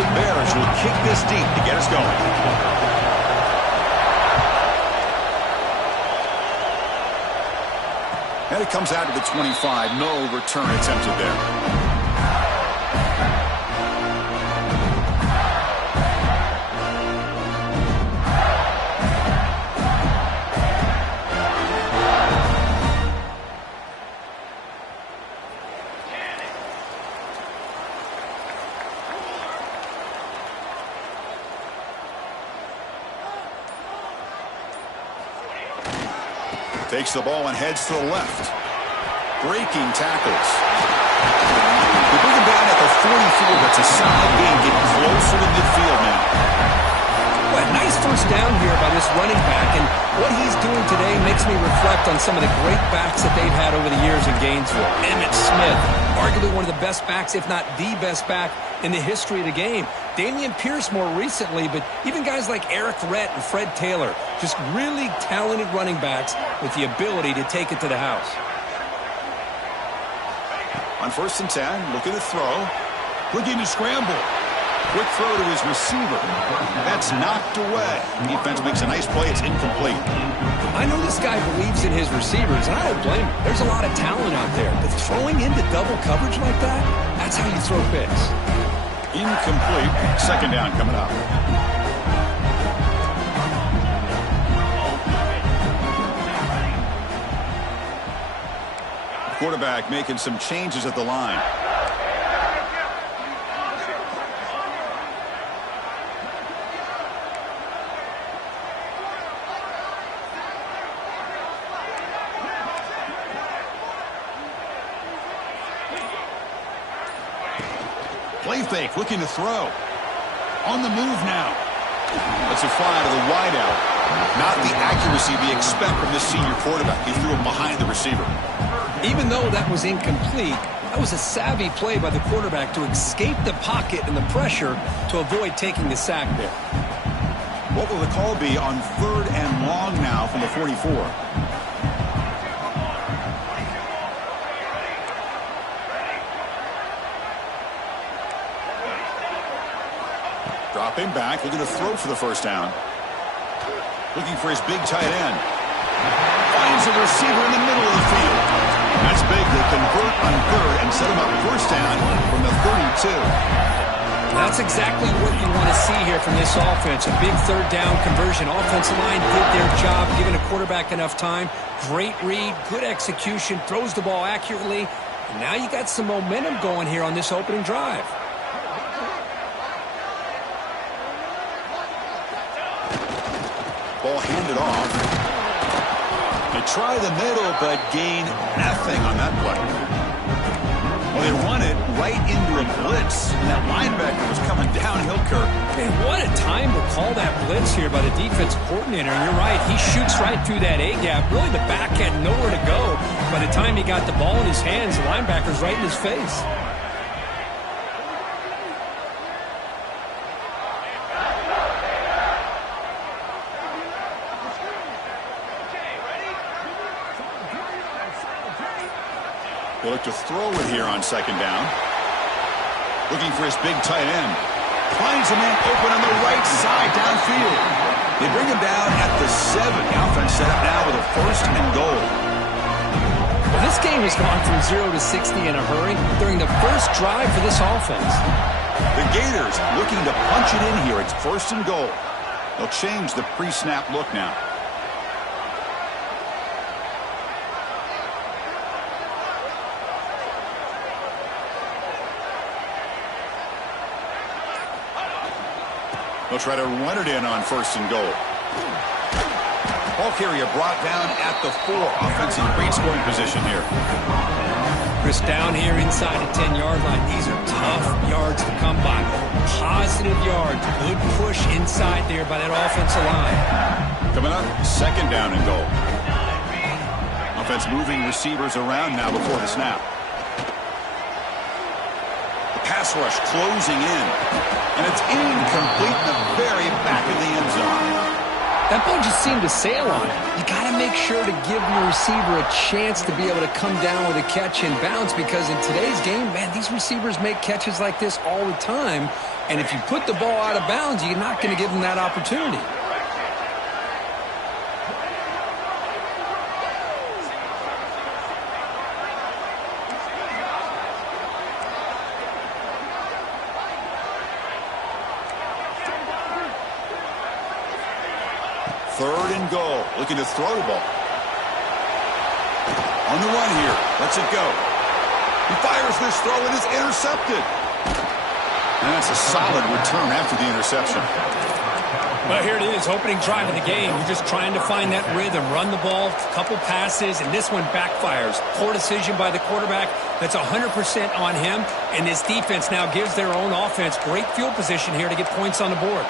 Cleveland Bears will kick this deep to get us going. And it comes out to the 25. No return attempted there. Takes the ball and heads to the left. Breaking tackles. They bring him down at the 44. That's a solid gain, getting closer to midfield now. Well, nice first down here by this running back, and what he's doing today makes me reflect on some of the great backs that they've had over the years in Gainesville. Emmitt Smith, arguably one of the best backs, if not the best back in the history of the game. Dameon Pierce more recently, but even guys like Eric Rhett and Fred Taylor, just really talented running backs with the ability to take it to the house. On 1st and 10, looking to throw. Looking to scramble. Quick throw to his receiver. That's knocked away. Defense makes a nice play. It's incomplete. I know this guy believes in his receivers, and I don't blame him. There's a lot of talent out there, but throwing into double coverage like that, that's how you throw picks. Incomplete. 2nd down coming up. Quarterback making some changes at the line. Play fake, looking to throw. On the move now. Let's it fly to the wideout. Not the accuracy we expect from this senior quarterback. He threw it behind the receiver. Even though that was incomplete, that was a savvy play by the quarterback to escape the pocket and the pressure to avoid taking the sack there. What will the call be on 3rd and long now from the 44? Dropping back, looking to throw for the 1st down. Looking for his big tight end. Finds a receiver in the middle of the field. That's big. They convert on 3rd and set him up 1st down from the 32. That's exactly what you want to see here from this offense. A big 3rd down conversion. Offensive line did their job, giving a quarterback enough time. Great read, good execution, throws the ball accurately. And now you got some momentum going here on this opening drive. Ball handed off. They try the middle, but gain nothing on that play. Well, they run it right into a blitz, and that linebacker was coming downhill, Kirk. Man, what a time to call that blitz here by the defense coordinator. And you're right, he shoots right through that A-gap. Really, the back had nowhere to go. By the time he got the ball in his hands, the linebacker's right in his face. They look to throw it here on 2nd down. Looking for his big tight end. Finds a man open on the right side downfield. They bring him down at the 7. The offense set up now with a 1st and goal. Well, this game has gone from 0 to 60 in a hurry during the first drive for this offense. The Gators looking to punch it in here. It's 1st and goal. They'll change the pre-snap look now. They'll try to run it in on 1st and goal. Ball carrier brought down at the 4. Offense in great scoring position here. Chris, down here inside the 10-yard line. These are tough yards to come by. Positive yards. Good push inside there by that offensive line. Coming up, 2nd down and goal. Offense moving receivers around now before the snap. Pass rush closing in. And it's incomplete in the very back of the end zone. That ball just seemed to sail on it. You got to make sure to give your receiver a chance to be able to come down with a catch and bounce, because in today's game, man, these receivers make catches like this all the time. And if you put the ball out of bounds, you're not going to give them that opportunity. Third and goal. Looking to throw the ball. On the run here. Lets it go. He fires this throw and is intercepted. And that's a solid return after the interception. Well, here it is, opening drive of the game. You're just trying to find that rhythm, run the ball, a couple passes, and this one backfires. Poor decision by the quarterback. That's 100% on him. And this defense now gives their own offense great field position here to get points on the board.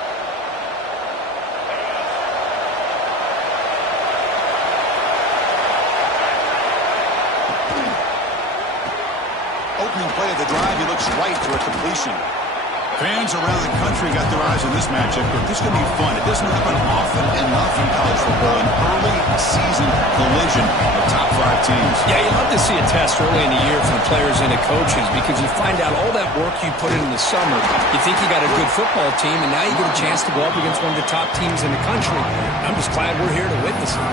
Opening play of the drive, he looks right for a completion. Fans around the country got their eyes on this matchup, but this is going to be fun. It doesn't happen often enough in college football, an early season collision of top 5 teams. Yeah, you love to see a test early in the year from the players and the coaches, because you find out all that work you put in the summer. You think you got a good football team, and now you get a chance to go up against one of the top teams in the country. I'm just glad we're here to witness it.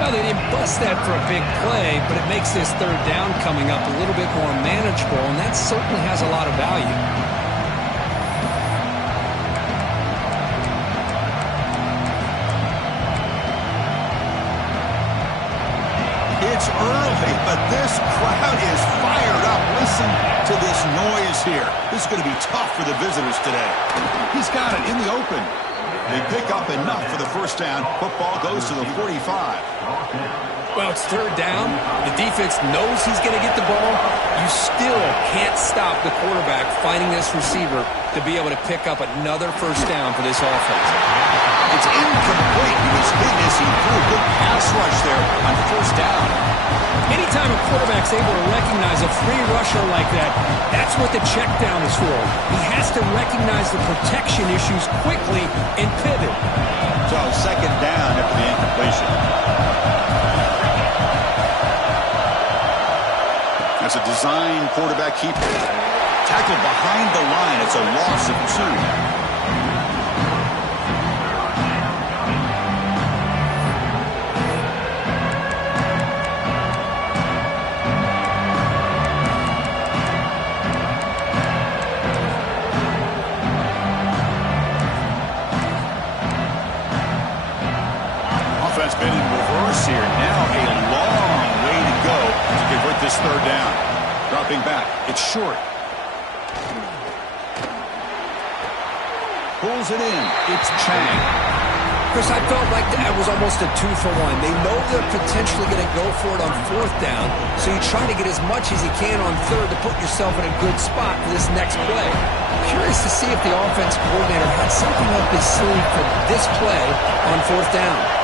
Well, they didn't bust that for a big play, but it makes this third down coming up a little bit more manageable, and that certainly has a lot of value. It's early, but this crowd is fired up. Listen to this noise here. This is going to be tough for the visitors today. He's got it in the open. They pick up enough for the first down. Football goes to the 45. Well, it's third down. The defense knows he's going to get the ball. You still can't stop the quarterback finding this receiver to be able to pick up another first down for this offense. It's incomplete. He was hit as he threw. Good pass rush there on first down. Anytime a quarterback's able to recognize a free rusher like that, that's what the check down is for. He has to recognize the protection issues quickly and pivot. So second down after the incompletion. That's a design quarterback keeper. Tackled behind the line. It's a loss of 2. Been in reverse here. Now a long way to go to convert this third down. Dropping back. It's short. Pulls it in. It's Chang. Chris, I felt like that was almost a 2-for-1. They know they're potentially going to go for it on fourth down, so you try to get as much as you can on third to put yourself in a good spot for this next play. Curious to see if the offense coordinator had something up his sleeve for this play on fourth down.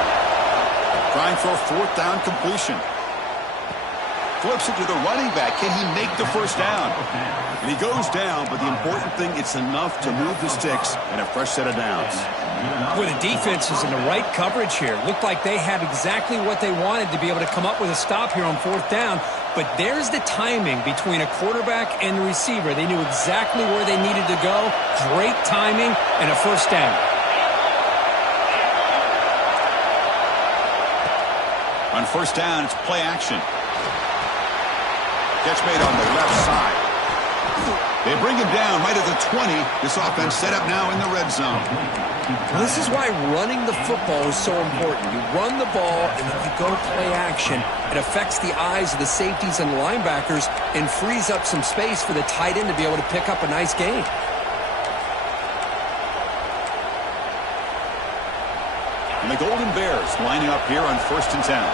Trying for a fourth down completion. Flips it to the running back. Can he make the first down? And he goes down, but the important thing, it's enough to move the sticks and a fresh set of downs. Boy, the defense is in the right coverage here. Looked like they had exactly what they wanted to be able to come up with a stop here on fourth down. But there's the timing between a quarterback and the receiver. They knew exactly where they needed to go. Great timing and a first down. On first down, it's play action. Catch made on the left side. They bring him down right at the 20. This offense set up now in the red zone. Well, this is why running the football is so important. You run the ball, and then you go play action. It affects the eyes of the safeties and the linebackers and frees up some space for the tight end to be able to pick up a nice gain. And the Golden Bears lining up here on 1st and 10.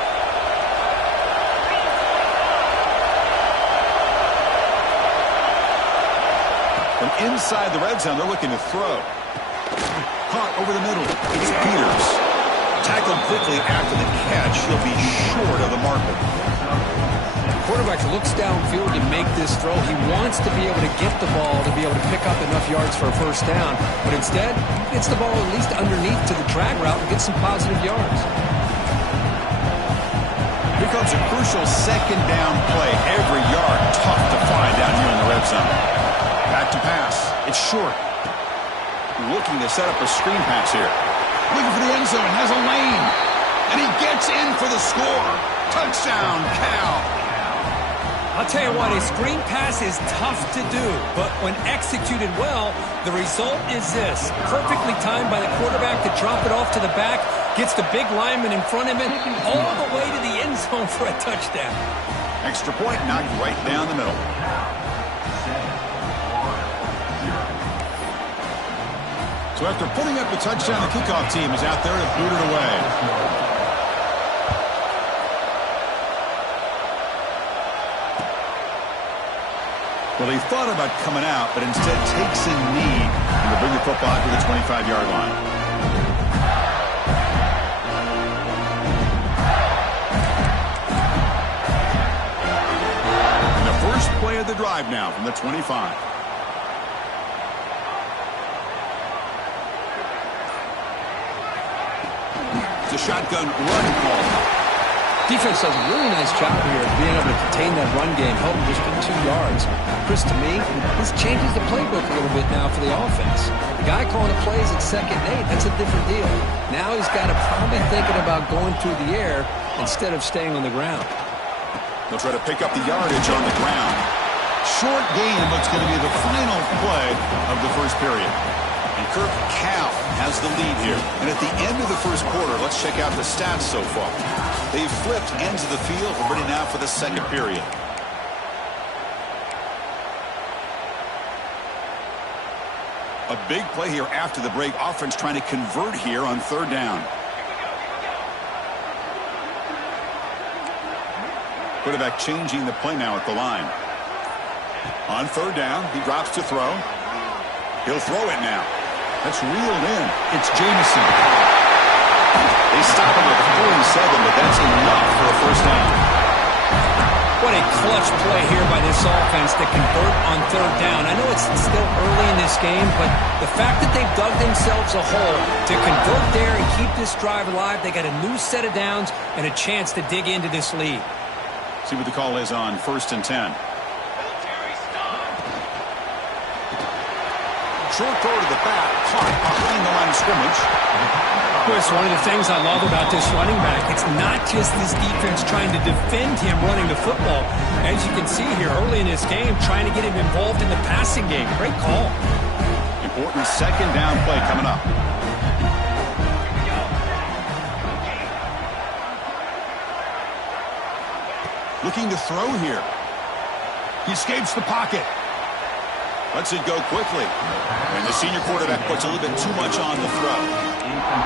From inside the red zone, they're looking to throw. Caught over the middle. It's Peters. Tackled quickly after the catch. He'll be short of the marker. quarterback looks downfield to make this throw. He wants to be able to get the ball to be able to pick up enough yards for a first down. But instead, he gets the ball at least underneath to the drag route and gets some positive yards. Here comes a crucial second down play. Every yard tough to find down here in the red zone. Back to pass. It's short. Looking to set up a screen pass here. Looking for the end zone. Has a lane. And he gets in for the score. Touchdown, Cal. I'll tell you what, a screen pass is tough to do, but when executed well, the result is this. Perfectly timed by the quarterback to drop it off to the back, gets the big lineman in front of him, all the way to the end zone for a touchdown. Extra point knocked right down the middle. So after putting up the touchdown, the kickoff team is out there to boot it away. Well, he thought about coming out, but instead takes a knee and will bring the football to the 25-yard line. And the first play of the drive now from the 25. It's a shotgun run call. Defense does a really nice job here of being able to contain that run game, help them just get 2 yards. Chris, to me, this changes the playbook a little bit now for the offense. The guy calling the plays at 2nd and 8, that's a different deal. Now he's got to probably thinking about going through the air instead of staying on the ground. They'll try to pick up the yardage on the ground. Short gain looks going to be the final play of the first period. And Kirk, Cal has the lead here. And at the end of the first quarter, let's check out the stats so far. They've flipped ends of the field. We're ready now for the second period. A big play here after the break. Offense trying to convert here on 3rd down. Quarterback changing the play now at the line. On 3rd down, he drops to throw. He'll throw it now. That's reeled in. It's Jameson. They stop him at the 47, but that's enough for a first down. What a clutch play here by this offense to convert on 3rd down. I know it's still early in this game, but the fact that they've dug themselves a hole to convert there and keep this drive alive, they got a new set of downs and a chance to dig into this lead. See what the call is on 1st and 10. Short throw to the back, caught behind the line of scrimmage. Chris, one of the things I love about this running back, it's not just this defense trying to defend him running the football. As you can see here early in this game, trying to get him involved in the passing game. Great call. Important second down play coming up. Looking to throw here. He escapes the pocket. Lets it go quickly. And the senior quarterback puts a little bit too much on the throw.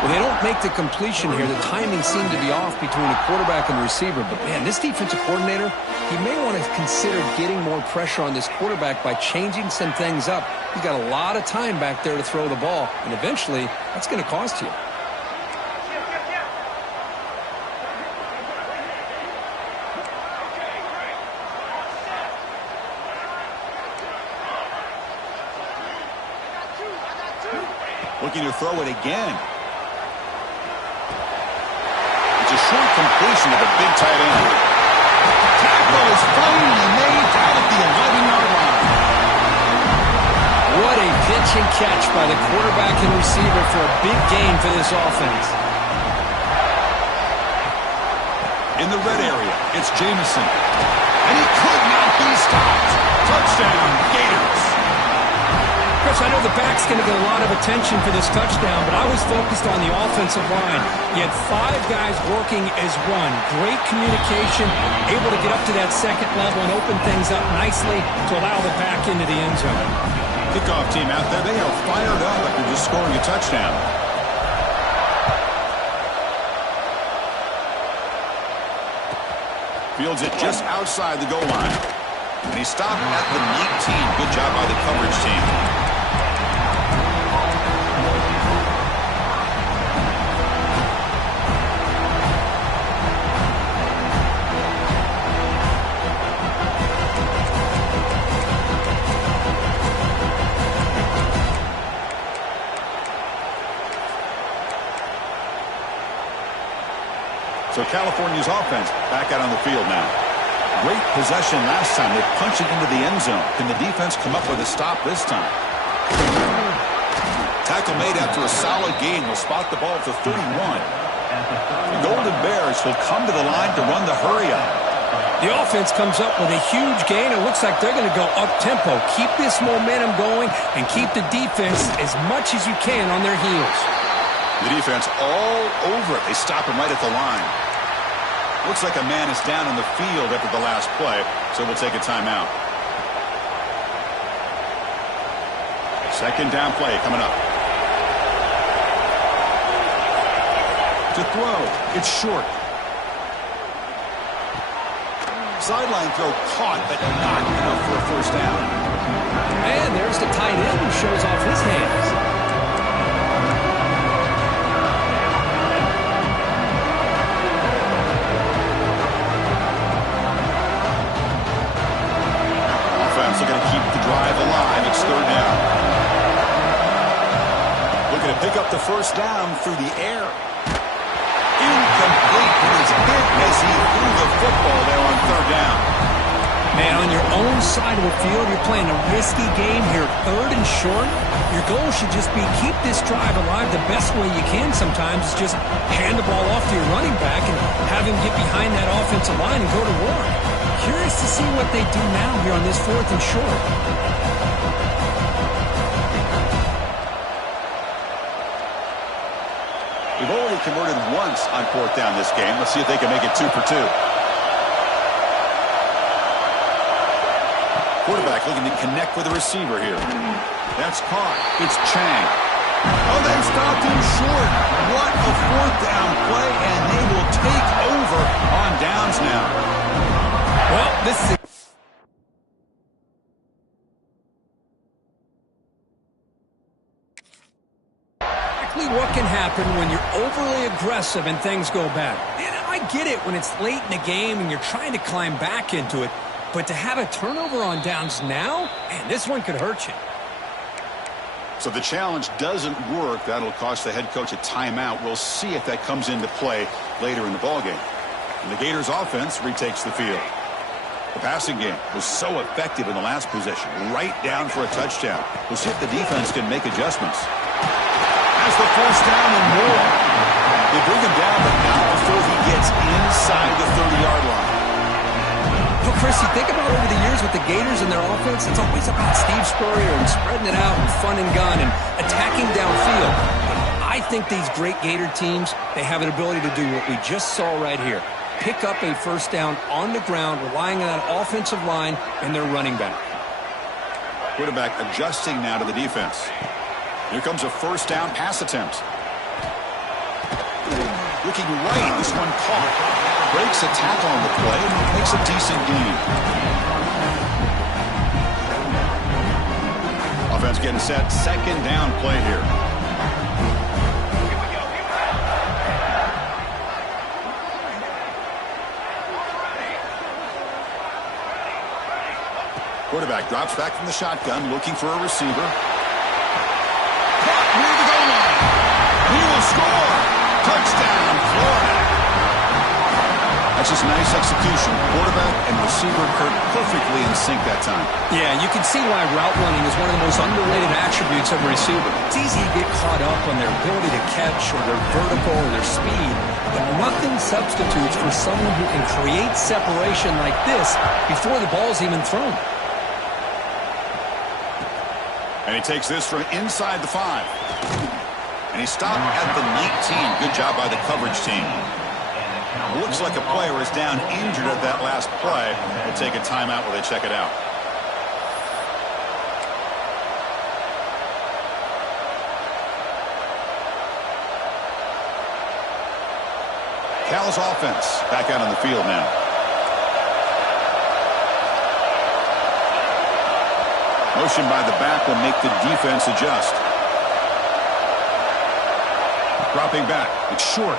Well, they don't make the completion here. The timing seemed to be off between the quarterback and the receiver. But, man, this defensive coordinator, he may want to consider getting more pressure on this quarterback by changing some things up. He's got a lot of time back there to throw the ball. And eventually, that's going to cost you. Looking to throw it again. It's a short completion to the big tight end. Tackle is finally made down at the 11-yard line. What a pitch and catch by the quarterback and receiver for a big gain for this offense. In the red area, it's Jameson. And he could not be stopped. Touchdown, Gators. Chris, I know the back's going to get a lot of attention for this touchdown, but I was focused on the offensive line. You had 5 guys working as one. Great communication, able to get up to that second level and open things up nicely to allow the back into the end zone. Kickoff team out there, they are fired up after just scoring a touchdown. Fields it just outside the goal line. And he stopped at the 19. Good job by the coverage team. So California's offense back out on the field now. Great possession last time. They punched it into the end zone. Can the defense come up with a stop this time? Tackle made after a solid gain. Will spot the ball at the 31. The Golden Bears will come to the line to run the hurry up. The offense comes up with a huge gain. It looks like they're going to go up-tempo. Keep this momentum going and keep the defense as much as you can on their heels. The defense all over it. They stop him right at the line. Looks like a man is down in the field after the last play, so we'll take a timeout. Second down play coming up. To throw, it's short. Sideline throw caught, but not enough for a first down. And there's the tight end who shows off his hands. Offense looking to keep the drive alive. It's third down. Looking to pick up the first down through the air. Incomplete, but it's hit as he threw the football there on third down. Man, on your own side of the field, you're playing a risky game here, third and short. Your goal should just be keep this drive alive the best way you can sometimes. Is just hand the ball off to your running back and have him get behind that offensive line and go to work. Curious to see what they do now here on this fourth and short. We've already converted once on fourth down this game. Let's see if they can make it 2 for 2. Quarterback looking to connect with the receiver here. That's caught. It's Chang. Oh, they stopped him short. What a fourth down play, and they will take over on downs now. Well, this is what can happen when you're overly aggressive and things go bad. And I get it when it's late in the game and you're trying to climb back into it, but to have a turnover on downs now, man, this one could hurt you. So the challenge doesn't work. That'll cost the head coach a timeout. We'll see if that comes into play later in the ballgame. And the Gators offense retakes the field. The passing game was so effective in the last possession, right down for a touchdown. We'll see if the defense can make adjustments. Has the first down and more. They bring him down, but not before he gets inside the 30-yard line. Well, Chris, you think about over the years with the Gators and their offense, it's always about Steve Spurrier and spreading it out and fun and gun and attacking downfield. But I think these great Gator teams, they have an ability to do what we just saw right here. Pick up a first down on the ground, relying on that offensive line and their running back. Quarterback adjusting now to the defense. Here comes a first down pass attempt. Looking right, this one caught. Breaks a tackle on the play, makes a decent gain. Offense getting set, second down play here. Quarterback drops back from the shotgun, looking for a receiver. Caught near the goal line. He will score. Touchdown, Florida. That's just nice execution. Quarterback and receiver perfectly in sync that time. Yeah, you can see why route running is one of the most underrated attributes of a receiver. It's easy to get caught up on their ability to catch or their vertical or their speed, but nothing substitutes for someone who can create separation like this before the ball's even thrown. And he takes this from inside the 5. And he stopped at the 19. Good job by the coverage team. Looks like a player is down injured at that last play. We'll take a timeout while they check it out. Cal's offense back out on the field now. Motion by the back will make the defense adjust. Dropping back. It's short.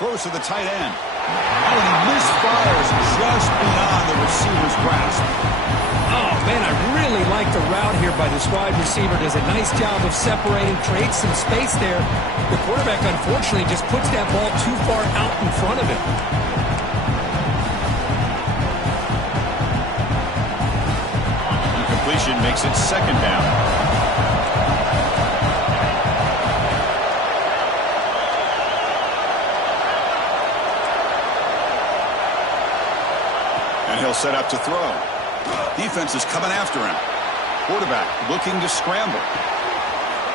Throws to the tight end. Oh, and he misfires just beyond the receiver's grasp. Oh, man, I really like like the route here by this wide receiver. Does a nice job of separating, creates some space there. The quarterback, unfortunately, just puts that ball too far out in front of him. Incompletion makes it second down. And he'll set up to throw. Defense is coming after him. Quarterback looking to scramble.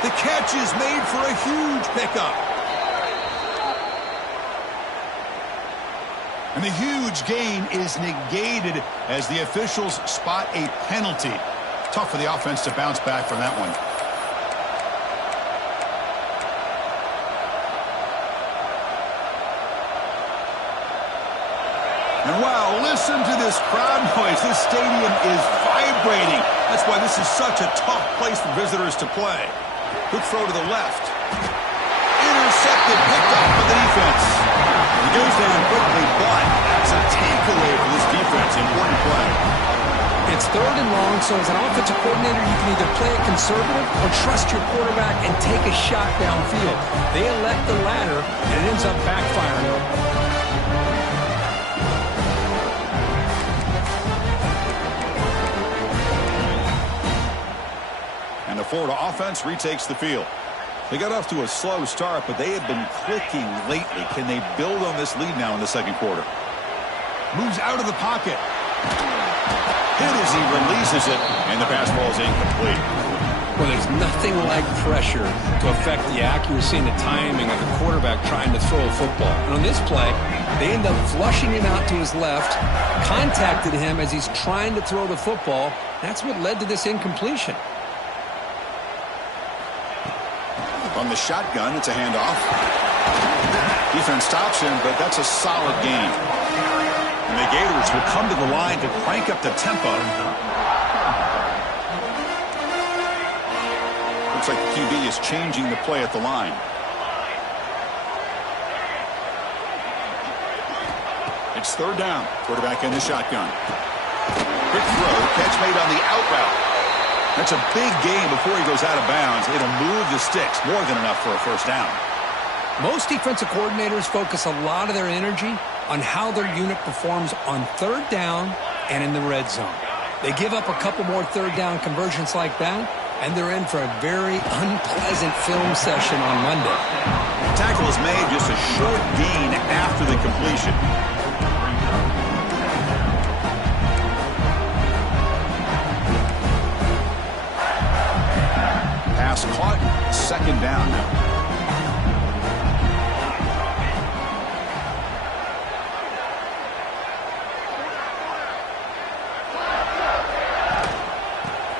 The catch is made for a huge pickup. And the huge gain is negated as the officials spot a penalty. Tough for the offense to bounce back from that one. And wow, listen to this crowd noise. This stadium is vibrating. That's why this is such a tough place for visitors to play. Good throw to the left. Intercepted, picked up by the defense. He goes down quickly, but that's a takeaway for this defense. Important play. It's third and long, so as an offensive coordinator, you can either play it conservative or trust your quarterback and take a shot downfield. They elect the latter, and it ends up backfiring. The Florida offense retakes the field. They got off to a slow start, but they have been clicking lately. Can they build on this lead now in the second quarter? Moves out of the pocket. Hit as he releases it, and the pass ball is incomplete. Well, there's nothing like pressure to affect the accuracy and the timing of the quarterback trying to throw a football. And on this play, they end up flushing him out to his left, contacted him as he's trying to throw the football. That's what led to this incompletion. On the shotgun, it's a handoff. Defense stops him, but that's a solid gain. And the Gators will come to the line to crank up the tempo. Looks like the QB is changing the play at the line. It's third down. Quarterback in the shotgun. Quick throw, catch made on the out route. That's a big gain before he goes out of bounds. It'll move the sticks, more than enough for a first down. Most defensive coordinators focus a lot of their energy on how their unit performs on third down and in the red zone. They give up a couple more third down conversions like that, and they're in for a very unpleasant film session on Monday. Tackle is made, just a short gain after the completion. Pass caught, second down now.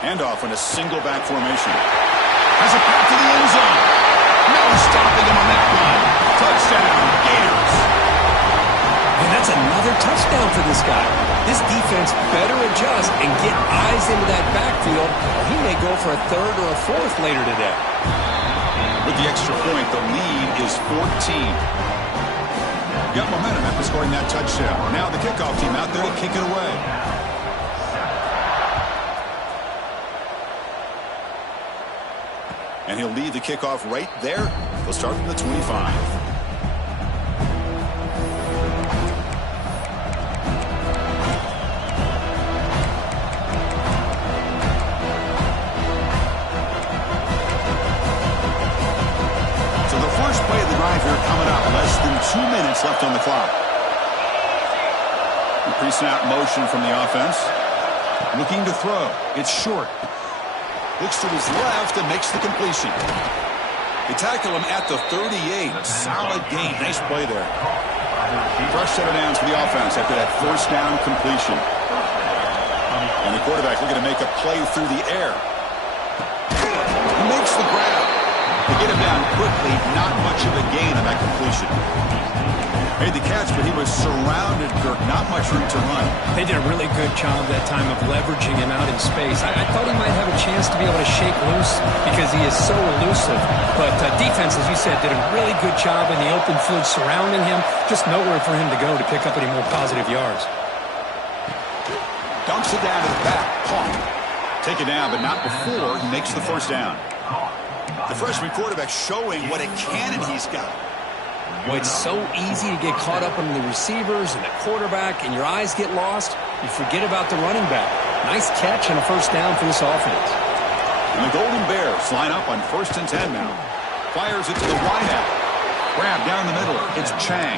Handoff in a single back formation. Has a pass to the end zone. No stopping him on that run. Touchdown, Gators. And that's another touchdown for this guy. This defense better adjust and get eyes into that backfield, or he may go for a third or a fourth later today. With the extra point, the lead is 14. Got momentum after scoring that touchdown. Now the kickoff team out there to kick it away. And he'll lead the kickoff right there. He'll start from the 25. Less than 2 minutes left on the clock. Pre-snap motion from the offense. Looking to throw. It's short. Looks to his left and makes the completion. They tackle him at the 38. Solid gain. Nice play there. Fresh set of downs for the offense after that first down completion. And the quarterback looking to make a play through the air. He makes the grab. They get him down quickly. Not much of a gain on that completion. Made the catch, but he was surrounded, Kirk. Not much room to run. They did a really good job that time of leveraging him out in space. I thought he might have a chance to be able to shake loose because he is so elusive. But defense, as you said, did a really good job in the open field surrounding him. Just nowhere for him to go to pick up any more positive yards. Dumps it down to the back. Hawk Take it down, but not before he makes the first down. The freshman quarterback showing what a cannon he's got. Boy, it's so easy to get caught up on the receivers and the quarterback, and your eyes get lost. You forget about the running back. Nice catch and a first down for this offense. And the Golden Bears line up on 1st and 10 now. Fires it to the wideout. Grab down the middle. It's Chang.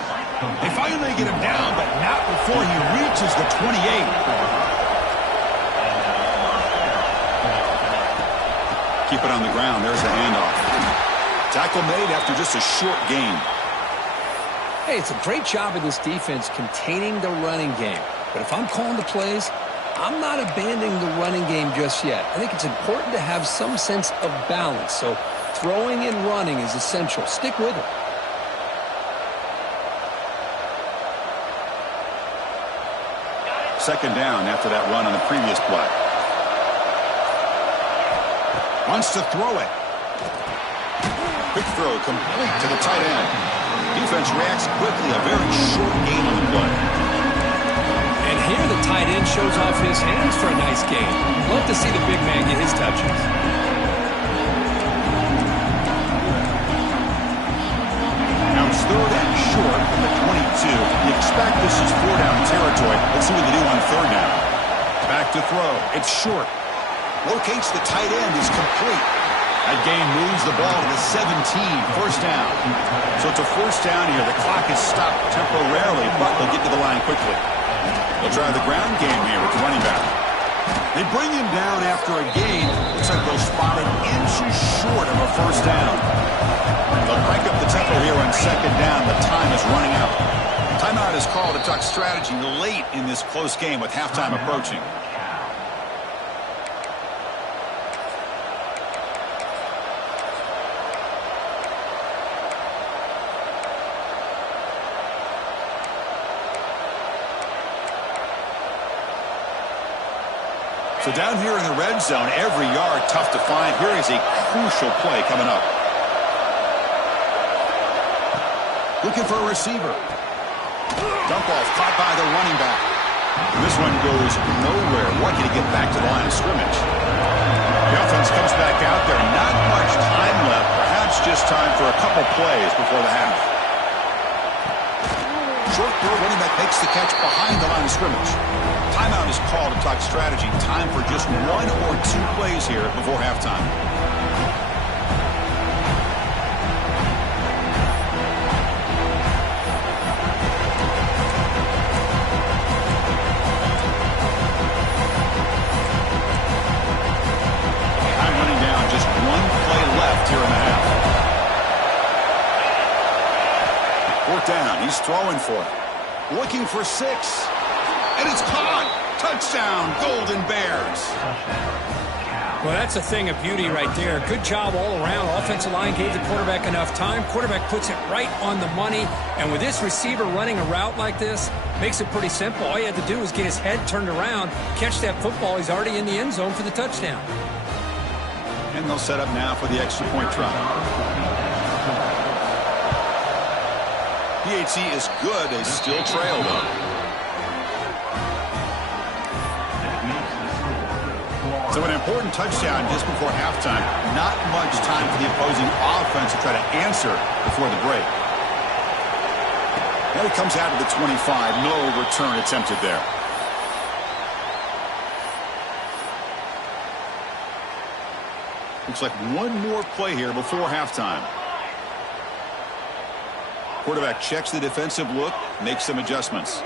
They finally get him down, but not before he reaches the 28. Keep it on the ground. There's the handoff. Tackle made after just a short gain. Hey, it's a great job of this defense containing the running game. But if I'm calling the plays, I'm not abandoning the running game just yet. I think it's important to have some sense of balance. So throwing and running is essential. Stick with it. Second down after that run on the previous play. Wants to throw it. Quick throw complete to the tight end. Defense reacts quickly. A very short gain on the play. And here the tight end shows off his hands for a nice gain. Love to see the big man get his touches. Now it's third and short from the 22. You expect this is 4-down territory. Let's see what they do on third down. Back to throw. It's short. Locates the tight end. Is complete. That gain moves the ball to the 17. First down. So it's a first down here. The clock is stopped temporarily, but they'll get to the line quickly. They'll try the ground game here with the running back. They bring him down after a gain. Looks like they'll spot it inches short of a first down. They'll crank up the tempo here on second down. The time is running out. Timeout is called to talk strategy late in this close game with halftime approaching. So down here in the red zone, every yard tough to find. Here is a crucial play coming up. Looking for a receiver. Dump off caught by the running back. And this one goes nowhere. Lucky to get back to the line of scrimmage. The offense comes back out there. Not much time left. Perhaps just time for a couple plays before the half. Short throw, running back makes the catch behind the line of scrimmage. Timeout is called to talk strategy. Time for just 1 or 2 plays here before halftime. Time running down. Just 1 play left here in the half. 4th down. He's throwing for it. Looking for 6. And it's caught. Touchdown, Golden Bears. Well, that's a thing of beauty right there. Good job all around. Offensive line gave the quarterback enough time. Quarterback puts it right on the money. And with this receiver running a route like this, makes it pretty simple. All you had to do was get his head turned around, catch that football. He's already in the end zone for the touchdown. And they'll set up now for the extra point try. PHC is good. They still trail, though. So an important touchdown just before halftime. Not much time for the opposing offense to try to answer before the break. Now he comes out of the 25. No return attempted there. Looks like one more play here before halftime. Quarterback checks the defensive look, makes some adjustments.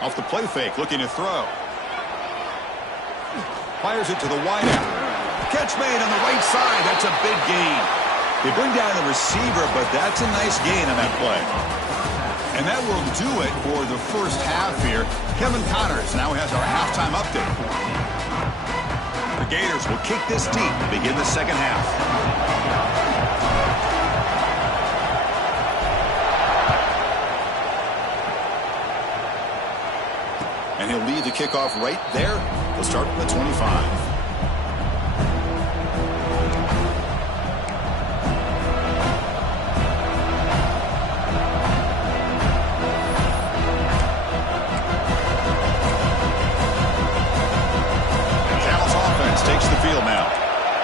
Off the play fake, looking to throw. Fires it to the wideout. Catch made on the right side. That's a big gain. They bring down the receiver, but that's a nice gain on that play. And that will do it for the first half here. Kevin Connors now has our halftime update. The Gators will kick this deep to begin the second half. And he'll lead the kickoff right there. We'll start at the 25.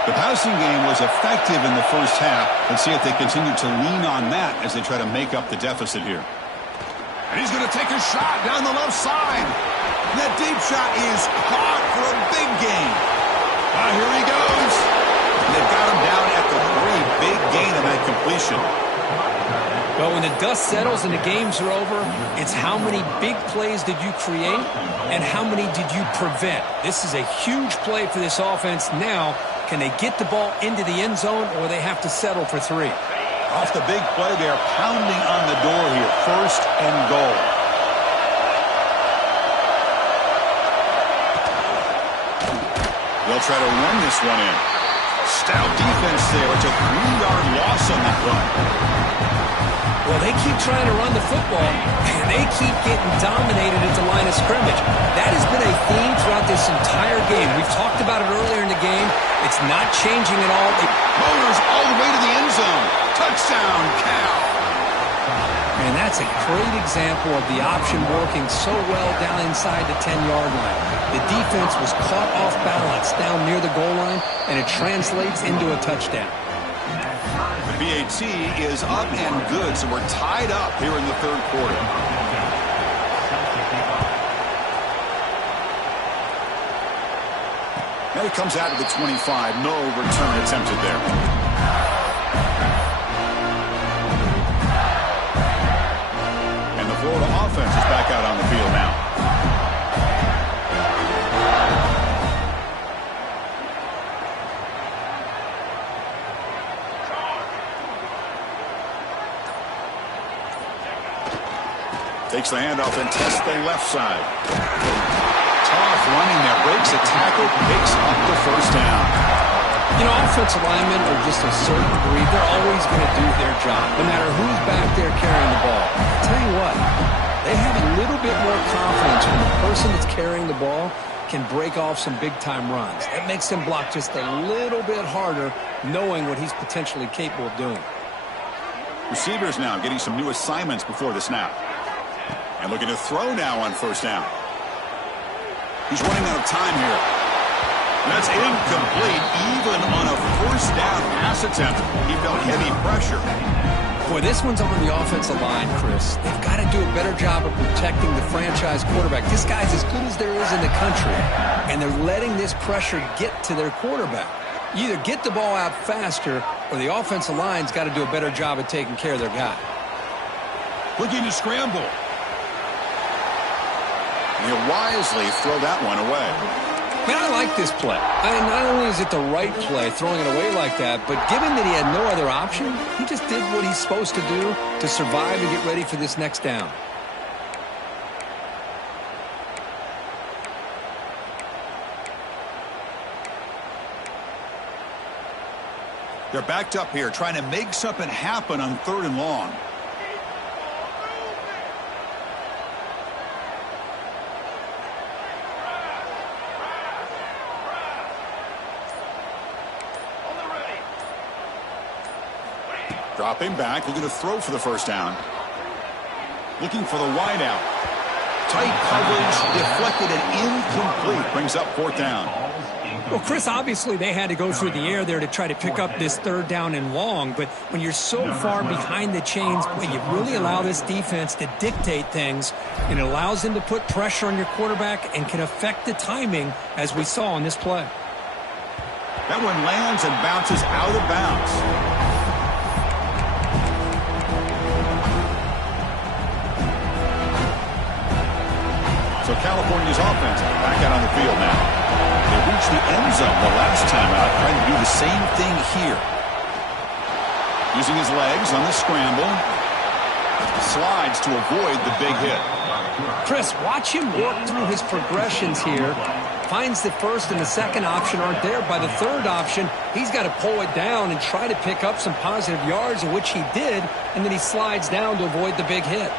The passing game was effective in the first half. Let's see if they continue to lean on that as they try to make up the deficit here. And he's going to take a shot down the left side. And that deep shot is caught for a big gain. Here he goes. And they've got him down at the 3. Big gain on that completion. Well, when the dust settles and the games are over, it's how many big plays did you create and how many did you prevent. This is a huge play for this offense. Now, can they get the ball into the end zone or they have to settle for 3? Off the big play, they're pounding on the door here. 1st and goal. They'll try to run this one in. Stout defense there. It's a 3-yard loss on that run. Well, they keep trying to run the football, and they keep getting dominated at the line of scrimmage. That has been a theme throughout this entire game. We've talked about it earlier in the game. It's not changing at all. Motors all the way to the end zone. Touchdown, Cal. And that's a great example of the option working so well down inside the 10-yard line. The defense was caught off balance down near the goal line, and it translates into a touchdown. The BAT is up and good, so we're tied up here in the 3rd quarter. And it comes out of the 25. No return attempted there. And the Florida offense is back out on the field now. Takes the handoff and tests the left side. Tough running there. Breaks a tackle. Picks up the 1st down. You know, offensive linemen are just a certain breed. They're always going to do their job, no matter who's back there carrying the ball. I'll tell you what, they have a little bit more confidence when the person that's carrying the ball can break off some big-time runs. That makes them block just a little bit harder, knowing what he's potentially capable of doing. Receivers now getting some new assignments before the snap. And looking to throw now on 1st down. He's running out of time here. And that's incomplete. Even on a 1st down pass attempt, he felt heavy pressure. Boy, this one's on the offensive line, Chris. They've got to do a better job of protecting the franchise quarterback. This guy's as good as there is in the country, and they're letting this pressure get to their quarterback. You either get the ball out faster, or the offensive line's got to do a better job of taking care of their guy. Looking to scramble. He'll wisely throw that one away. Man, I like this play. Not only is it the right play, throwing it away like that, but given that he had no other option, he just did what he's supposed to do to survive and get ready for this next down. They're backed up here, trying to make something happen on 3rd and long. Dropping back, looking to throw for the 1st down. Looking for the wide out. Tight coverage, deflected and incomplete. Brings up 4th down. Well, Chris, obviously they had to go through the air there to try to pick up this 3rd down and long, but when you're so far behind the chains, boy, you really allow this defense to dictate things, and it allows them to put pressure on your quarterback and can affect the timing, as we saw on this play. That one lands and bounces out of bounds. So California's offense back out on the field now. They reached the end zone the last time out, trying to do the same thing here. Using his legs on the scramble. Slides to avoid the big hit. Chris, watch him work through his progressions here. Finds the 1st and the 2nd option aren't there. By the 3rd option, he's got to pull it down and try to pick up some positive yards, of which he did, and then he slides down to avoid the big hit.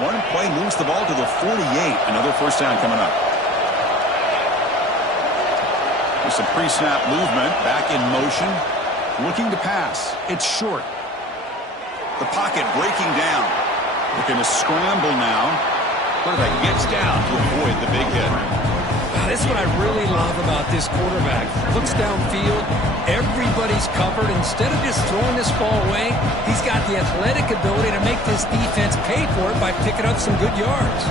One play moves the ball to the 48. Another 1st down coming up. With some pre-snap movement, back in motion. Looking to pass. It's short. The pocket breaking down. Looking to scramble now. Quarterback gets down to avoid the big hit. This is what I really love about this quarterback. Looks downfield, everybody's covered. Instead of just throwing this ball away, he's got the athletic ability to make this defense pay for it by picking up some good yards.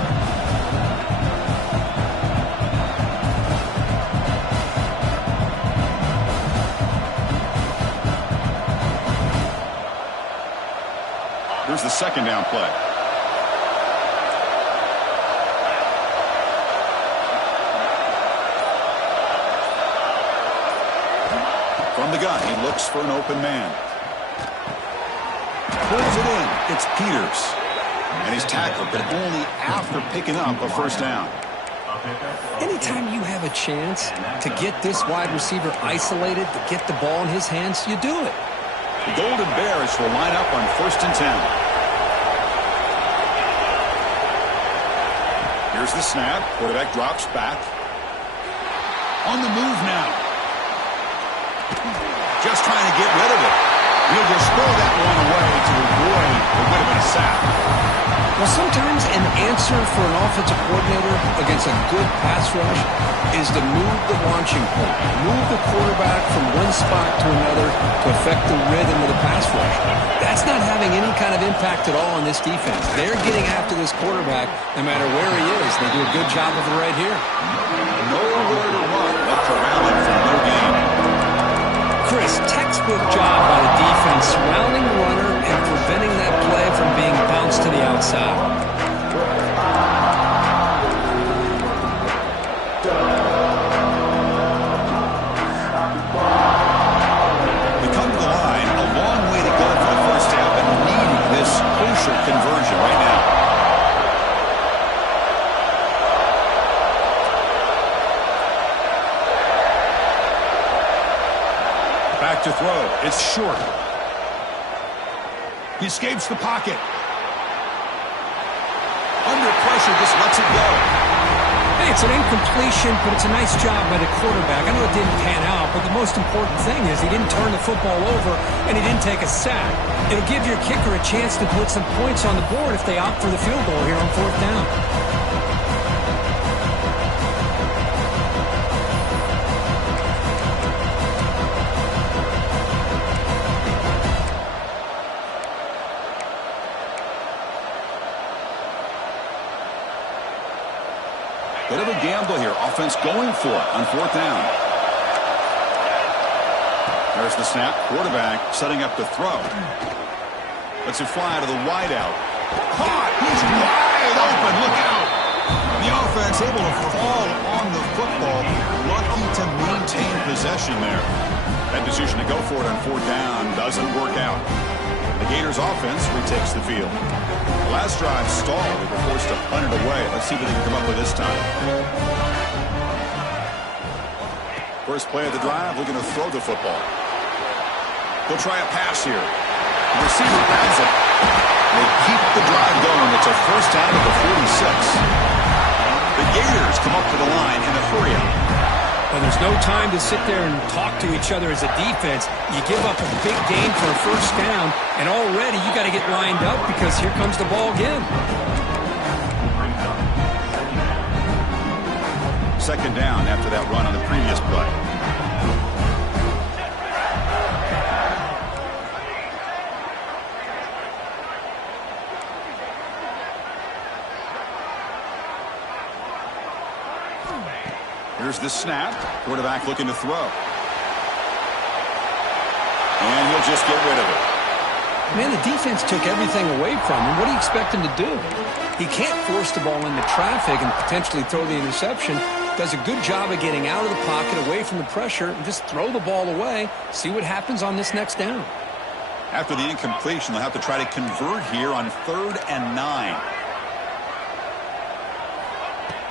Here's the second down play. From the gun, he looks for an open man. Pulls it in. It's Peters. And he's tackled, but only after picking up a first down. Anytime you have a chance to get this wide receiver isolated, to get the ball in his hands, you do it. The Golden Bears will line up on 1st and 10. Here's the snap. Quarterback drops back. On the move now. Just trying to get rid of it. He'll just throw that one away to avoid what would have been a sack. Well, sometimes an answer for an offensive coordinator against a good pass rush is to move the launching point, move the quarterback from one spot to another to affect the rhythm of the pass rush. That's not having any kind of impact at all on this defense. They're getting after this quarterback no matter where he is. They do a good job of it right here. Nowhere to run. Left around him for no gain. Chris, textbook job by the defense, surrounding the runner and preventing that play from being bounced to the outside. We come to the line, a long way to go for the first half and needing this crucial conversion right now. Back to throw. It's short. He escapes the pocket. Under pressure, just lets it go. Hey, it's an incompletion, but it's a nice job by the quarterback. I know it didn't pan out, but the most important thing is he didn't turn the football over and he didn't take a sack. It'll give your kicker a chance to put some points on the board if they opt for the field goal here on 4th down. Bit of a gamble here. Offense going for it on 4th down. There's the snap. Quarterback setting up the throw. Lets it fly to the wideout. Caught. He's wide open. Look out. The offense able to fall on the football. Lucky to maintain possession there. That decision to go for it on 4th down doesn't work out. The Gators offense retakes the field. The last drive stalled. They were forced to punt it away. Let's see what they can come up with this time. First play of the drive, looking to throw the football. He'll try a pass here. The receiver grabs it. They keep the drive going. It's a first down at the 46. The Gators come up to the line in a hurry up. Well, there's no time to sit there and talk to each other as a defense. You give up a big gain for a first down, and already you got to get lined up because here comes the ball again. Second down after that run on the previous play. Here's the snap. Quarterback looking to throw. And he'll just get rid of it. Man, the defense took everything away from him. What do you expect him to do? He can't force the ball into traffic and potentially throw the interception. Does a good job of getting out of the pocket, away from the pressure, and just throw the ball away. See what happens on this next down. After the incompletion, they'll have to try to convert here on 3rd and 9.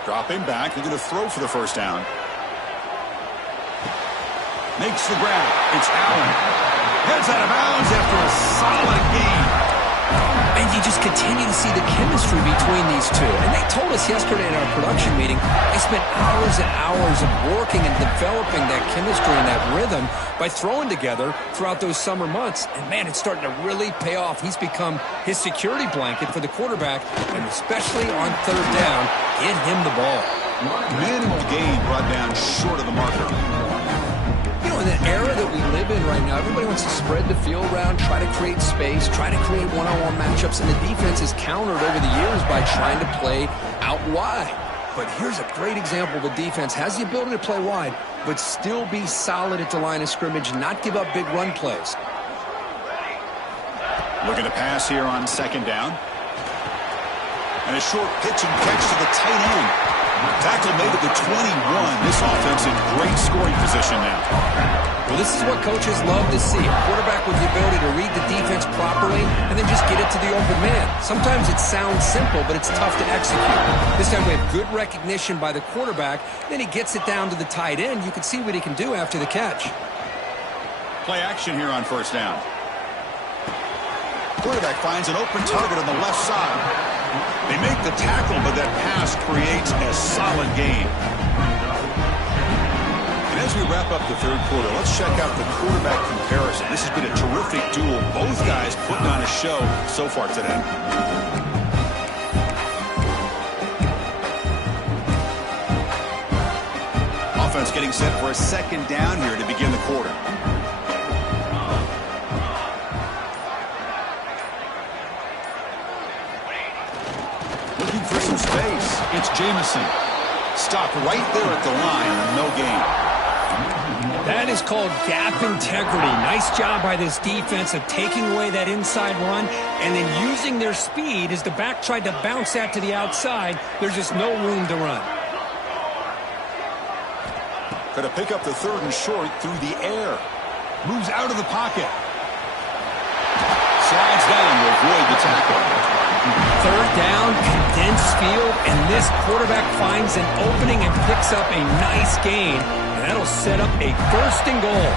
Dropping back, looking to throw for the first down. Makes the grab. It's Allen. Heads out of bounds after a solid gain. And you just continue to see the chemistry between these two. And they told us yesterday in our production meeting, they spent hours and hours of working and developing that chemistry and that rhythm by throwing together throughout those summer months. And, man, it's starting to really pay off. He's become his security blanket for the quarterback, and especially on 3rd down, get him the ball. Minimal gain brought down short of the marker. You know, in the era that we live in right now, everybody wants to spread the field around, try to create space, try to create one-on-one matchups, and the defense is countered over the years by trying to play out wide. But here's a great example. The defense has the ability to play wide, but still be solid at the line of scrimmage, not give up big run plays. Looking to pass here on second down. And a short pitch and catch to the tight end. Tackle made at the 21. This offense in great scoring position now. Well, this is what coaches love to see. A quarterback with the ability to read the defense properly and then just get it to the open man. Sometimes it sounds simple, but it's tough to execute. This time we have good recognition by the quarterback. Then he gets it down to the tight end. You can see what he can do after the catch. Play action here on first down. Quarterback finds an open target on the left side. They make the tackle, but that pass creates a solid gain. And as we wrap up the third quarter, let's check out the quarterback comparison. This has been a terrific duel. Both guys putting on a show so far today. Offense getting set for a second down here to begin the quarter. Looking for some space. It's Jamison. Stopped right there at the line. No gain. That is called gap integrity. Nice job by this defense of taking away that inside run and then using their speed as the back tried to bounce that to the outside. There's just no room to run. Going to pick up the third and short through the air. Moves out of the pocket. Slides down to avoid the tackle. Third down, condensed field, and this quarterback finds an opening and picks up a nice gain. And that'll set up a first and goal.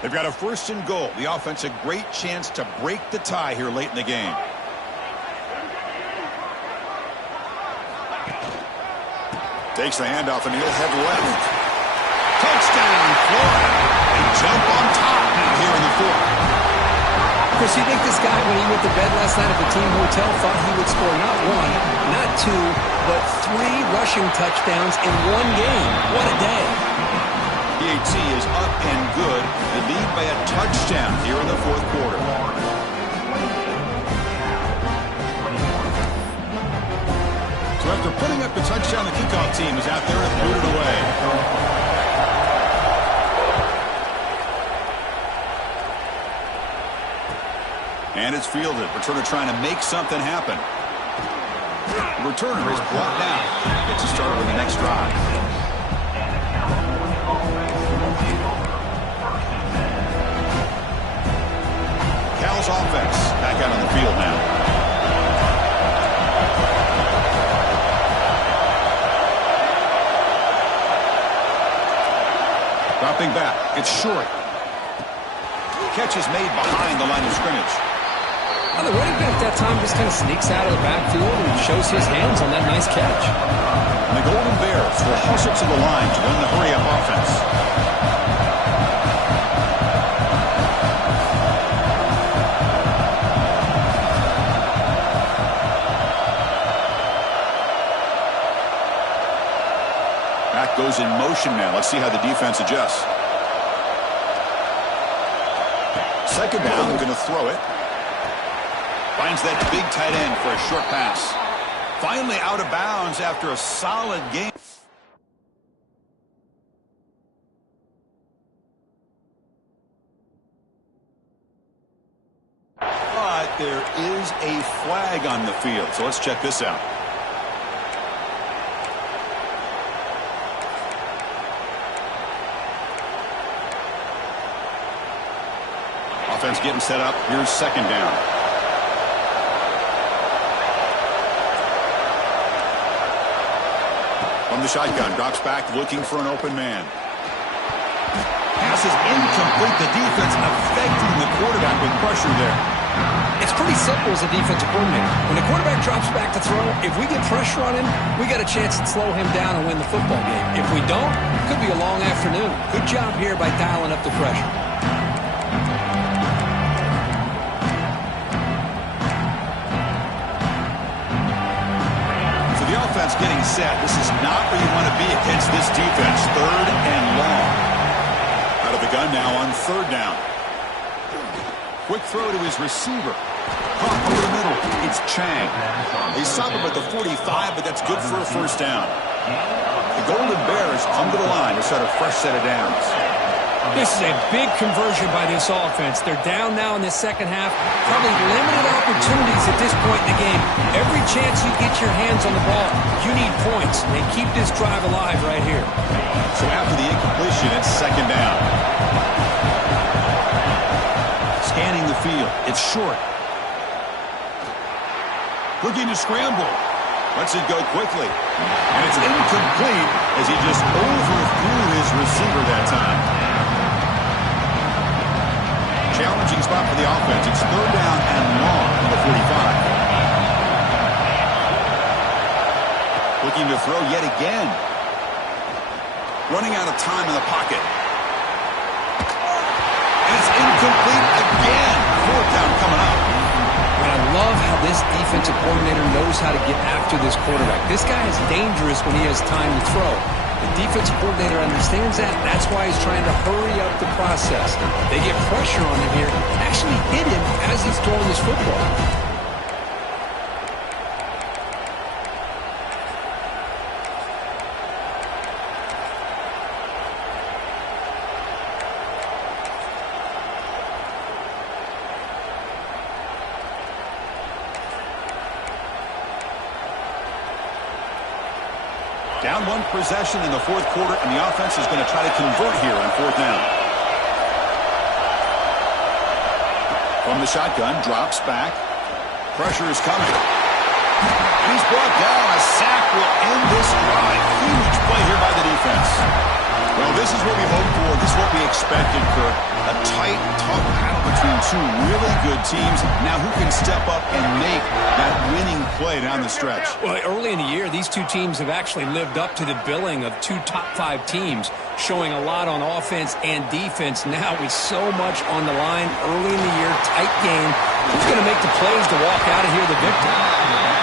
They've got a first and goal. The offense a great chance to break the tie here late in the game. Takes the handoff and he'll head left. Touchdown, Florida. They jump on top now here in the fourth. Chris, you think this guy, when he went to bed last night at the team hotel, thought he would score not one, not two, but 3 rushing touchdowns in one game? What a day. PAT is up and good. The lead by a touchdown here in the fourth quarter. So after putting up the touchdown, the kickoff team is out there and booted away. And it's fielded. Returner trying to make something happen. The returner is brought down. Gets us started with the next drive. Cal's offense back out on the field now. Dropping back. It's short. Catch is made behind the line of scrimmage. Now the running back that time just kind of sneaks out of the backfield and shows his hands on that nice catch. And the Golden Bears will hustle to the line to run the hurry-up offense. Back goes in motion now. Let's see how the defense adjusts. Second down, they're going to throw it. Finds that big tight end for a short pass. Finally out of bounds after a solid game. But there is a flag on the field, so let's check this out. Offense getting set up. Here's second down. From the shotgun, drops back looking for an open man. Pass is incomplete. The defense affecting the quarterback with pressure there. It's pretty simple as a defensive coordinator. When the quarterback drops back to throw, if we get pressure on him, we got a chance to slow him down and win the football game. If we don't, it could be a long afternoon. Good job here by dialing up the pressure. getting set. This is not where you want to be against this defense. 3rd and long. Out of the gun now on 3rd down. Quick throw to his receiver. Caught over the middle. It's Chang. They stop him at the 45, but that's good for a 1st down. The Golden Bears come to the line to start a fresh set of downs. This is a big conversion by this offense. They're down now in the second half. Probably limited opportunities at this point in the game. Every chance you get your hands on the ball, you need points. They keep this drive alive right here. So after the incompletion, it's 2nd down. Scanning the field. It's short. Looking to scramble. Lets it go quickly. And it's incomplete as he just overthrew his receiver that time. Challenging spot for the offense. It's 3rd down and long on the 45. Looking to throw yet again. Running out of time in the pocket. And it's incomplete again. 4th down coming up. And I love how this defensive coordinator knows how to get after this quarterback. This guy is dangerous when he has time to throw. The defensive coordinator understands that. That's why he's trying to hurry up the process. They get pressure on him here. Actually hit him as he's throwing this football. Down 1 possession in the 4th quarter, and the offense is going to try to convert here on 4th down. From the shotgun, drops back. Pressure is coming. And he's brought down. A sack will end this drive. Huge play here by the defense. Well, this is what we hoped for. This is what we expected, Kirk. A tight, tough battle between 2 really good teams. Now who can step up and make that winning play down the stretch? Well, early in the year, these 2 teams have actually lived up to the billing of 2 top 5 teams, showing a lot on offense and defense. Now with so much on the line early in the year, tight game. Who's going to make the plays to walk out of here the victor?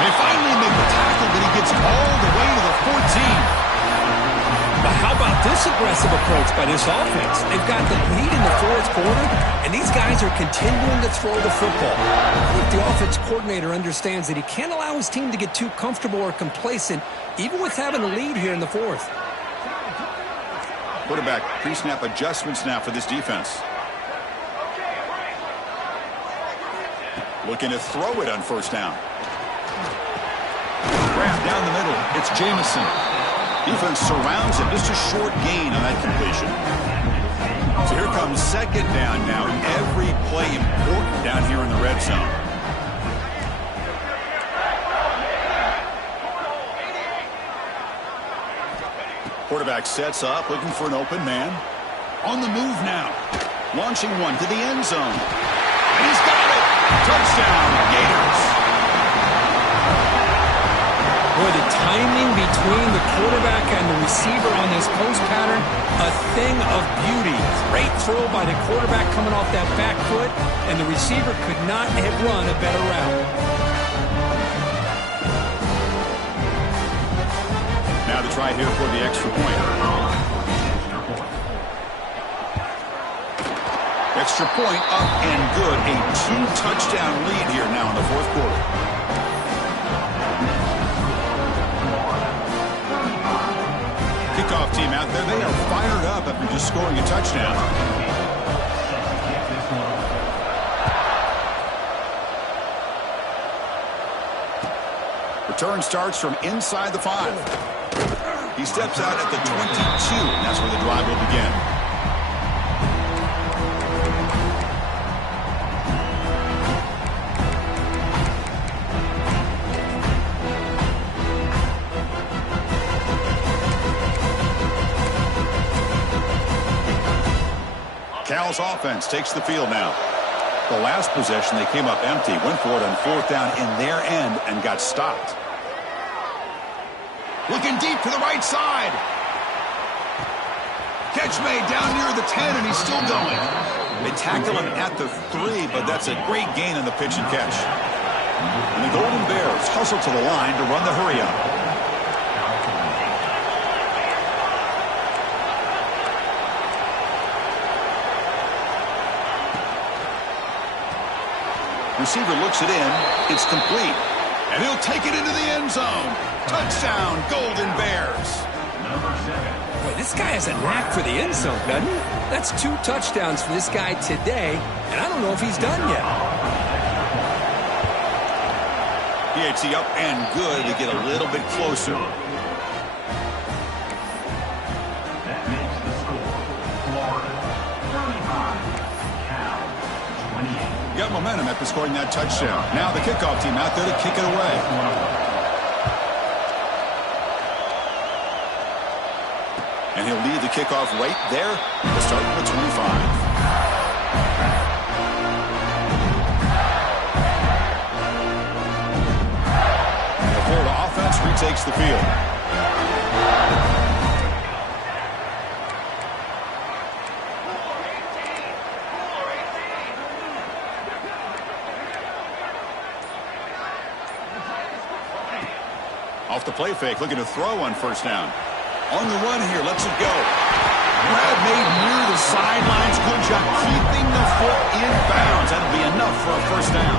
They finally make the tackle, but he gets all the way to the 14. But how about this aggressive approach by this offense? They've got the lead in the 4th quarter, and these guys are continuing to throw the football. I think the offense coordinator understands that he can't allow his team to get too comfortable or complacent, even with having the lead here in the 4th. Quarterback pre-snap adjustments now for this defense. Looking to throw it on 1st down. Grab down the middle. It's Jamison. Defense surrounds him. Just a short gain on that completion. So here comes 2nd down now. Every play important down here in the red zone. Quarterback sets up, looking for an open man. On the move now. Launching one to the end zone. And he's got it. Touchdown, Gators. Boy, the timing between the quarterback and the receiver on this post pattern, a thing of beauty. Great throw by the quarterback coming off that back foot, and the receiver could not have run a better route. Now to try here for the extra point. Extra point up and good. A 2-touchdown lead here now in the 4th quarter. Kickoff team out there. They are fired up after just scoring a touchdown. Return starts from inside the 5. He steps out at the 22, and that's where the drive will begin. Cal's offense takes the field now. The last possession, they came up empty, went for it on 4th down in their end and got stopped. Looking deep to the right side. Catch made down near the 10, and he's still going. They tackle him at the 3, but that's a great gain on the pitch and catch. And the Golden Bears hustle to the line to run the hurry up. Receiver looks it in. It's complete. And he'll take it into the end zone. Touchdown, Golden Bears. Boy, this guy has a knack for the end zone, doesn't he? That's 2 touchdowns for this guy today, and I don't know if he's done yet. PAT up and good to get a little bit closer. That makes the score Florida 35, Cal 28. Got momentum after scoring that touchdown. Now the kickoff team out there to kick it away. And he'll lead the kickoff right there. We'll start with the 25. The Florida offense retakes the field. Off the play fake, looking to throw on first down. On the run here, lets it go. Grab made near the sidelines. Good job keeping the foot in bounds. That'll be enough for a first down.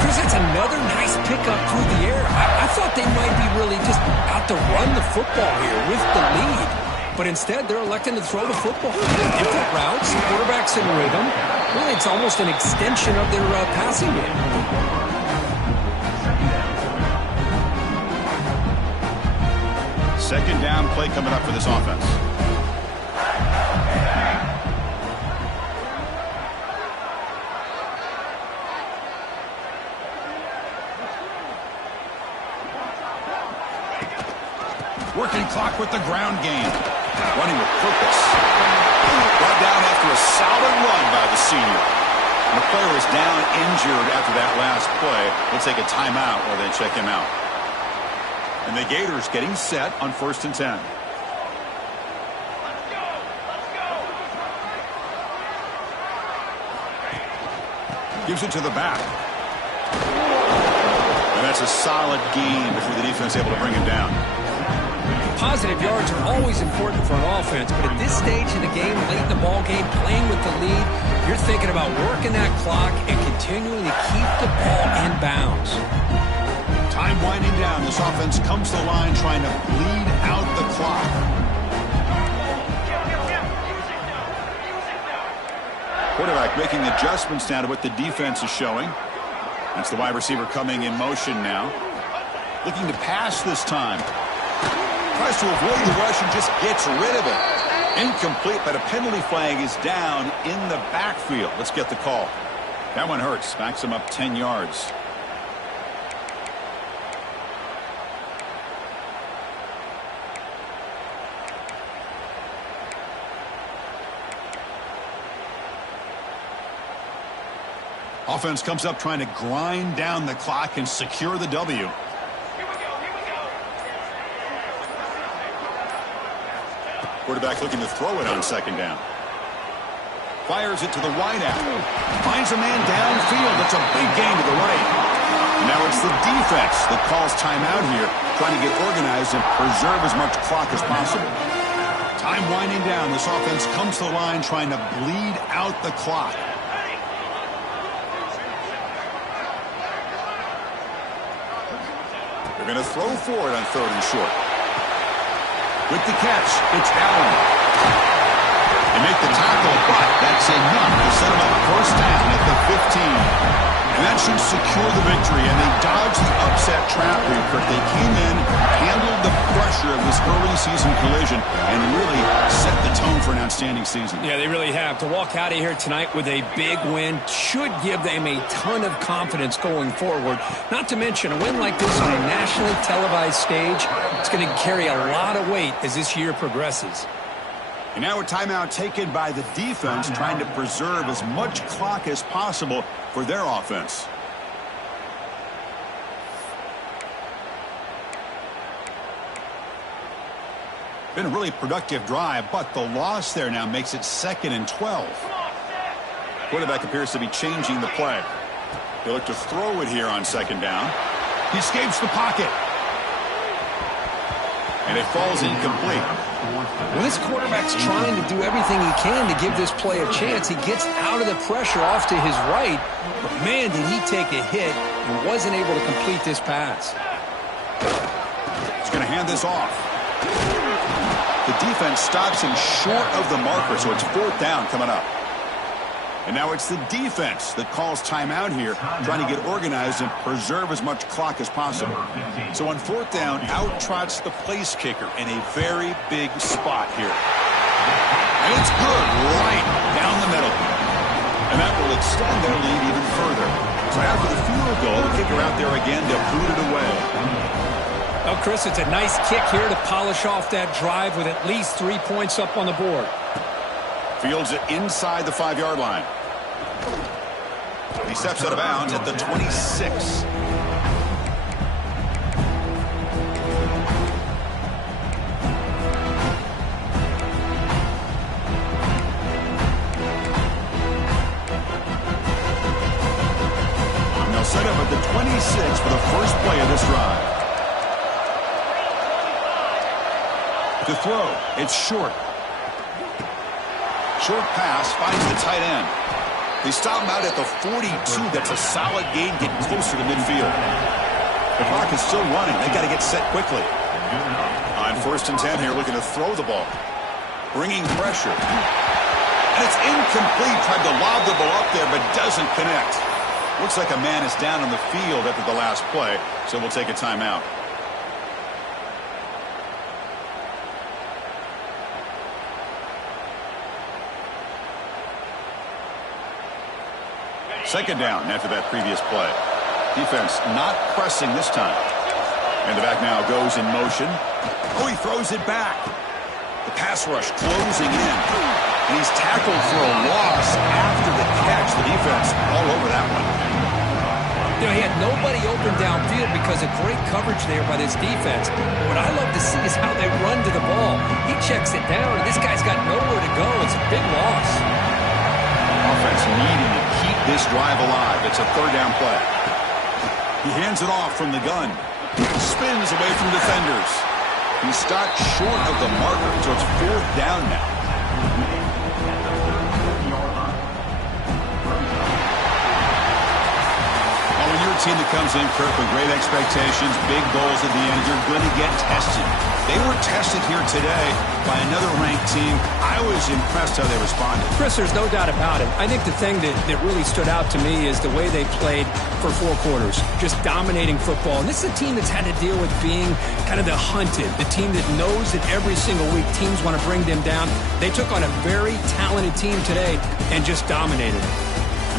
Chris, that's another nice pickup through the air. I thought they might be really just out to run the football here with the lead. But instead, they're electing to throw the football. Different routes, quarterback's in rhythm. Really, it's almost an extension of their passing game. Second down play coming up for this offense. Working clock with the ground game. Running with purpose. Brought down after a solid run by the senior. And the player is down injured after that last play. We'll take a timeout while they check him out. And the Gators getting set on 1st and 10. Gives it to the back. And that's a solid gain before the defense able to bring him down. Positive yards are always important for an offense, but at this stage in the game, late in the ball game, playing with the lead, you're thinking about working that clock and continuing to keep the ball in bounds. Time winding down. This offense comes to the line trying to bleed out the clock. Quarterback making adjustments now to what the defense is showing. That's the wide receiver coming in motion now. Looking to pass this time. Tries to avoid the rush and just gets rid of it. Incomplete, but a penalty flag is down in the backfield. Let's get the call. That one hurts. Backs him up 10 yards. Offense comes up trying to grind down the clock and secure the W. Quarterback looking to throw it on second down. Fires it to the wide out. Finds a man downfield. That's a big gain to the right. And now it's the defense that calls timeout here, trying to get organized and preserve as much clock as possible. Time winding down. This offense comes to the line trying to bleed out the clock. They're going to throw for it on 3rd and short. With the catch, it's Allen. They make the tackle, but that's enough to set them up first down at the 15. And that should secure the victory, and they dodged the upset trap here, Kirk. They came in, handled the pressure of this early season collision, and really set the tone for an outstanding season. Yeah, they really have. To walk out of here tonight with a big win should give them a ton of confidence going forward. Not to mention, a win like this on a nationally televised stage, it's going to carry a lot of weight as this year progresses. And now a timeout taken by the defense, trying to preserve as much clock as possible for their offense. Been a really productive drive, but the loss there now makes it 2nd and 12. Quarterback appears to be changing the play. They look to throw it here on second down. He escapes the pocket. And it falls incomplete. When this quarterback's trying to do everything he can to give this play a chance, he gets out of the pressure off to his right, but man, did he take a hit and wasn't able to complete this pass. He's going to hand this off. The defense stops him short of the marker, so it's 4th down coming up. And now it's the defense that calls timeout here, trying to get organized and preserve as much clock as possible. So on 4th down, out trots the place kicker in a very big spot here. And it's good right down the middle. And that will extend their lead even further. So after the field goal, the kicker out there again to boot it away. Well, Chris, it's a nice kick here to polish off that drive with at least 3 points up on the board. Fields it inside the 5-yard line. He steps out of bounds at the 26. And they'll set up at the 26 for the first play of this drive. To throw, it's short. Short pass finds the tight end. They stop him out at the 42. That's a solid gain, getting closer to midfield. The clock is still running. They got to get set quickly. On 1st and 10 here, looking to throw the ball. Bringing pressure. And it's incomplete. Tried to lob the ball up there, but doesn't connect. Looks like a man is down on the field after the last play, so we'll take a timeout. Second down after that previous play. Defense not pressing this time. And the back now goes in motion. Oh, he throws it back. The pass rush closing in. And he's tackled for a loss after the catch. The defense all over that one. You know, he had nobody open downfield because of great coverage there by this defense. What I love to see is how they run to the ball. He checks it down, and this guy's got nowhere to go. It's a big loss. Offense needing to keep this drive alive. It's a 3rd down play. He hands it off from the gun. Spins away from defenders. He stopped short of the marker, so it's 4th down now. Well, when you're a team that comes in, Kirk, with great expectations, big goals at the end, you're going to get tested. They were tested here today by another ranked team. I was impressed how they responded. Chris, there's no doubt about it. I think the thing that really stood out to me is the way they played for 4 quarters, just dominating football. And this is a team that's had to deal with being kind of the hunted, the team that knows that every single week teams want to bring them down. They took on a very talented team today and just dominated.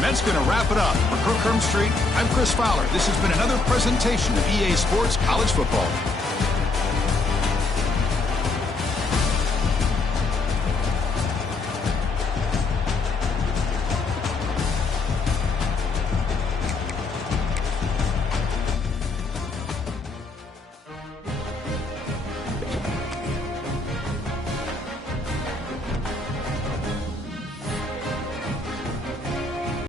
And that's going to wrap it up. For Kirk Herbstreit, I'm Chris Fowler. This has been another presentation of EA Sports College Football.